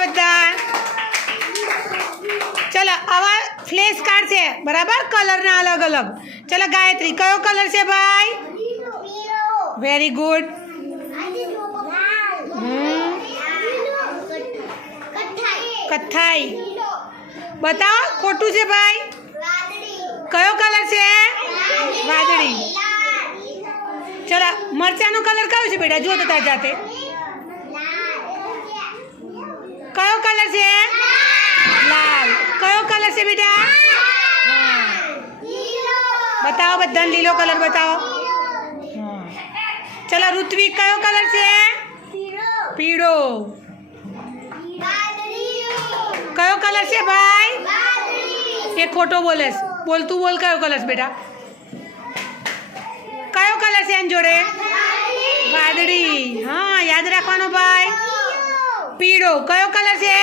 બધા. ચલો આવા ફ્લેશ કાર્ડ છે બરાબર, કલરના અલગ અલગ. ચલો ગાયત્રી, કયો કલર છે ભાઈ? Very good. કથ્થાઈ. બતાવો ખોટું છે ભાઈ. કયો કલર છે? વાદળી. ચલો મરચાંનો કલર કયો છે બેટા? જુઓ તો તાર જાતે. કયો કલર છે? લાલ. કયો કલર છે બેટા? બતાવો બધાને લીલો કલર બતાવો. ચલો ઋત્વિક, કયો કલર છે? પીળો. કયો કલર છે ભાઈ? એ ખોટો બોલે છે. બોલ તું બોલ, કયો કલર છે બેટા? કયો કલર છે એની જોડે? વાદળી. હા યાદ રાખવાનો ભાઈ. પીળો. કયો કલર છે?